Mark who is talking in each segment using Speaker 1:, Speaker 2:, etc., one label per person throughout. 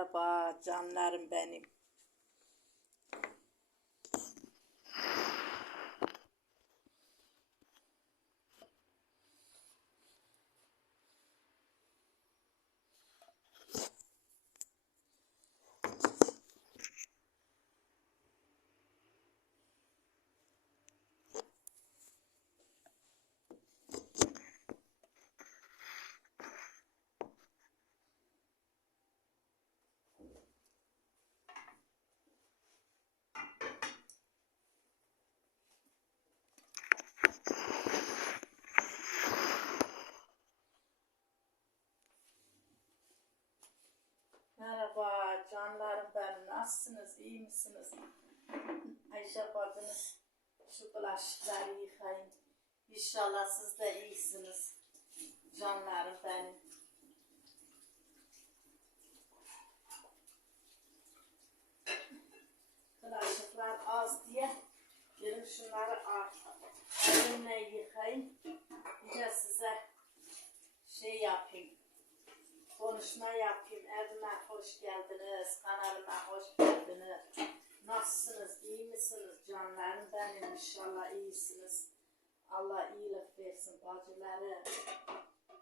Speaker 1: Merhaba canlarım benim. Merhaba canlarım benim. Nasılsınız? İyi misiniz? Ayşe bacınız şu bulaşıkları yıkayın. İnşallah siz de iyisiniz. Canlarım benim. Bulaşıklar az diye dedim şunları al- elimle yıkayın. Bir de size şey yapayım konuşma yapayım. Evime hoş geldiniz. Kanalıma hoş geldiniz. Nasılsınız? İyi misiniz? Canlarım benim inşallah iyisiniz. Allah iyilik versin bacıları.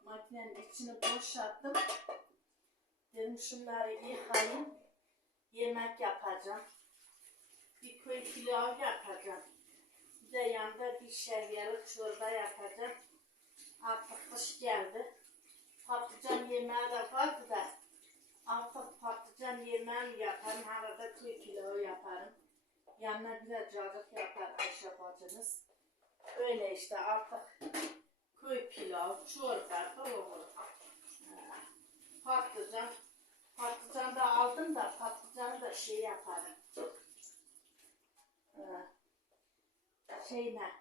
Speaker 1: Makinenin içini boşalttım. Dedim şunları yıkayayım. Yemek yapacağım. Bir koyu pilav yapacağım. Bir de yanında bir şeryeli çorba yapacağım. Artık kış geldi patlıcan yemeği de vardı da artık patlıcan yemeği yaparım. Arada köy pilavı yaparım. Yanına bir de cacık yapar Ayşe bacınız. Öyle işte artık köy pilav, çorba falan olur. Patlıcan. Patlıcan da aldım da patlıcanı da şey yaparım. Ha, Şeyle.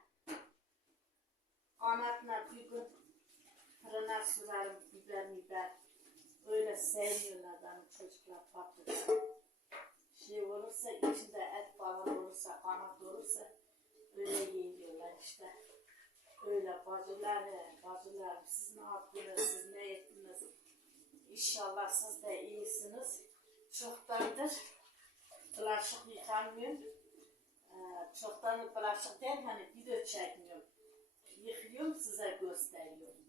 Speaker 1: Anatla bir gün fırına sürarım biber biber. Öyle sevmiyorlar benim çocuklar patlıcan. Şey olursa içinde et falan olursa, kanat olursa öyle yiyorlar işte. Öyle bacılar, bacılar siz ne yaptınız, siz ne ettiniz? İnşallah siz de iyisiniz. Çoktandır bulaşık yıkamıyorum. Ee, çoktandır bulaşık değil, hani video çekmiyorum. Yıkıyorum size gösteriyorum.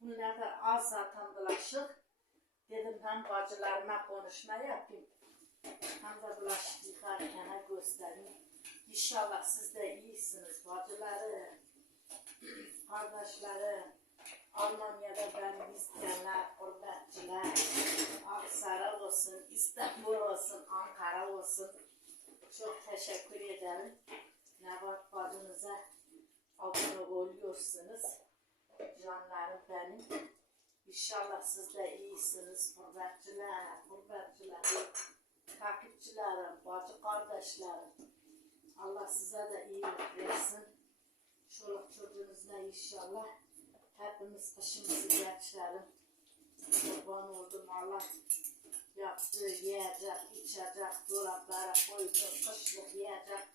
Speaker 1: Bunlar da az zaten bulaşık. Dedim hem bacılarıma konuşma yapayım. Hem de bulaşık yıkarken göstereyim. İnşallah siz de iyisiniz bacıları, kardeşleri. Almanya'da benim isteyenler, gurbetçiler, Aksaray olsun, İstanbul olsun, Ankara olsun. Çok teşekkür ederim. Nevat bacınıza abone oluyorsunuz. Canlarım benim. İnşallah siz de iyisiniz. Gurbetçiler, gurbetçiler, takipçilerim, bacı kardeşlerim. Allah size de iyilik versin. Çoluk çocuğunuzla inşallah. Hepimiz kışımızı geçirelim. Kurban oldum Allah. Yaptığı yiyecek, içecek, dolaplara koyduğu kışlık yiyecek.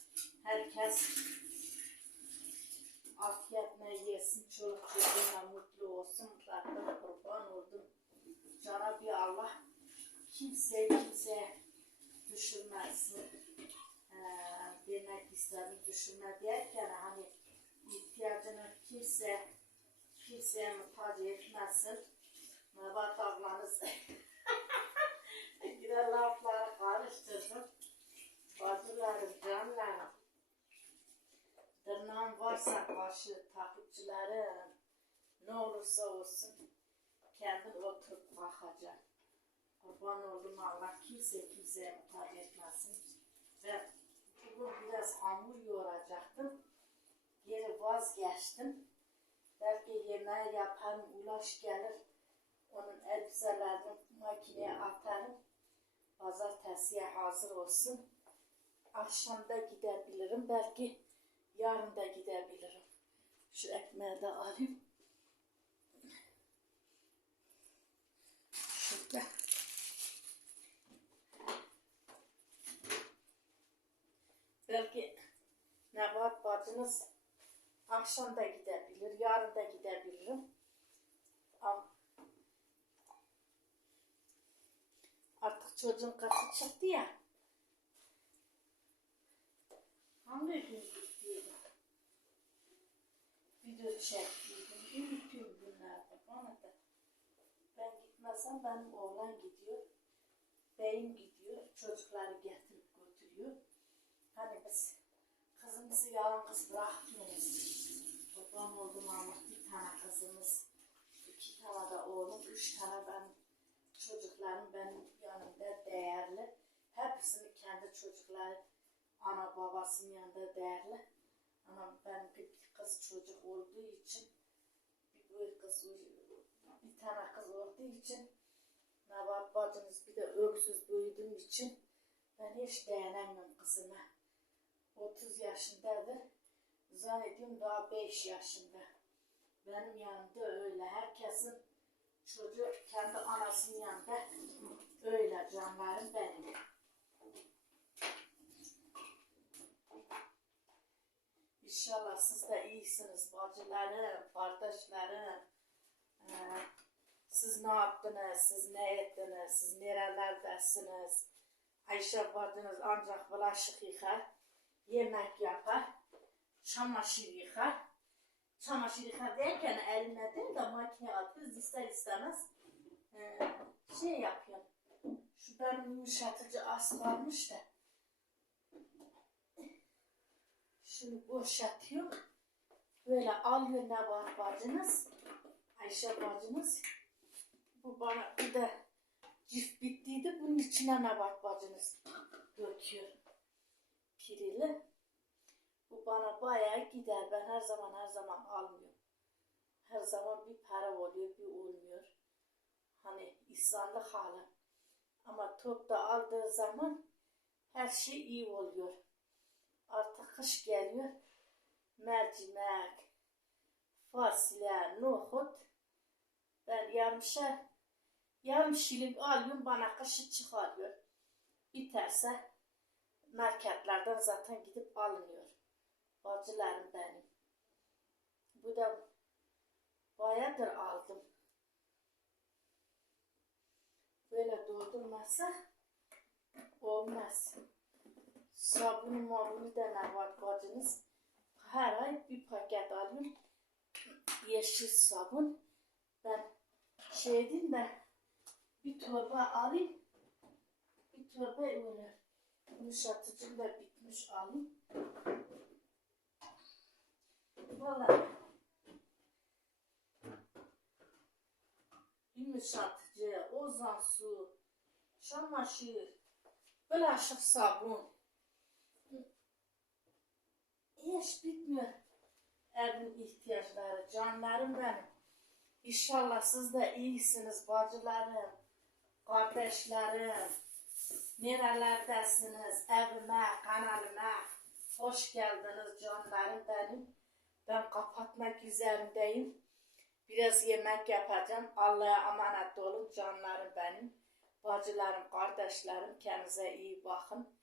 Speaker 1: Herkes afiyetle yesin, çoluk çocuğuna mutlu olsun. Rabbim kurban oldum. Cenab-ı Allah kimseyi kimseye düşürmezsin. Ee, demek istedim düşürme derken hani ihtiyacını kimse kimseye muhtaç etmesin. Nebat ablanız yine lafları karıştırdım. Bacılarım, canlarım. Tırnağım varsa karşı takipçilerim ne olursa olsun kendin oturup bakacak. Kurban oldum Allah kimse kimseye muhtaç etmesin. Ve bugün biraz hamur yoğuracaktım. Geri vazgeçtim. Belki yemeği yaparım, ulaş gelir. Onun elbiselerini makineye atarım. Pazartesiye hazır olsun. Akşamda gidebilirim. Belki yarın da gidebilirim. Şu ekmeği de alayım. Şurada. Belki Nebat bacınız akşam da gidebilir, yarın da gidebilirim. Artık çocuğun katı çıktı ya. Hangi gün gittiydim? Video çektiydim. Bütün günlerde bana da. Ben gitmezsem benim oğlan gidiyor. Beyim gidiyor. Çocukları götürüyor. Hani biz kızımızı yalnız bırakmıyoruz. Babam oldu Mahmut bir tane kızımız. iki tane de oğlum, üç tane ben çocuklarım benim yanımda değerli. Hepsini kendi çocukları ana babasının yanında değerli. Ama ben bir kız çocuk olduğu için bir bir kız bir tane kız olduğu için Nevat bacınız bir de öksüz büyüdüğüm için ben hiç dayanamıyorum kızıma. 30 yaşındadır. Zannediyorum daha 5 yaşında. Benim yanımda öyle. Herkesin çocuğu kendi anasının yanında öyle canlarım benim. İnşallah siz de iyisiniz bacılarım, kardeşlerim. Ee, siz ne yaptınız, siz ne ettiniz, siz nerelerdesiniz? Ayşe bacınız ancak bulaşık yıkar, yemek yapar, çamaşır yıkar. Çamaşır yıkar derken eline değil de makine atıyoruz ister istemez. Ee, şey yapıyorum. Şu benim yumuşatıcı az kalmış da. Şunu boşaltıyorum. Böyle alıyor ne var bacınız. Ayşe bacınız. Bu bana bir de cif bittiydi. Bunun içine ne var bacınız döküyor. Pirili. Bu bana bayağı gider. Ben her zaman her zaman almıyorum. Her zaman bir para oluyor bir olmuyor. Hani insanlık hali. Ama topta aldığı zaman her şey iyi oluyor. Artık kış geliyor. Mercimek, fasulye, nohut. Ben yarımşar, yarım şilik alıyorum bana kışı çıkarıyor. Biterse marketlerden zaten gidip alınıyor. Bacılarım benim. Bu da bayağıdır aldım. Böyle doldurmazsa olmaz. Sabun mabunu da ne var bacınız? Her ay bir paket alıyorum. Yeşil sabun. Ben şey diyeyim de bir torba alayım. Bir torba öyle. Yumuşatıcım da bitmiş alayım. Vallahi yumuşatıcı, ozan su, çamaşır, bulaşık sabun. Hiç bitmiyor evin ihtiyaçları, canlarım benim. İnşallah siz de iyisiniz bacılarım, kardeşlerim. Nerelerdesiniz? Evime, kanalıma. Hoş geldiniz canlarım benim. Ben kapatmak üzerindeyim. Biraz yemek yapacağım. Allah'a emanet olun canlarım benim. Bacılarım, kardeşlerim kendinize iyi bakın.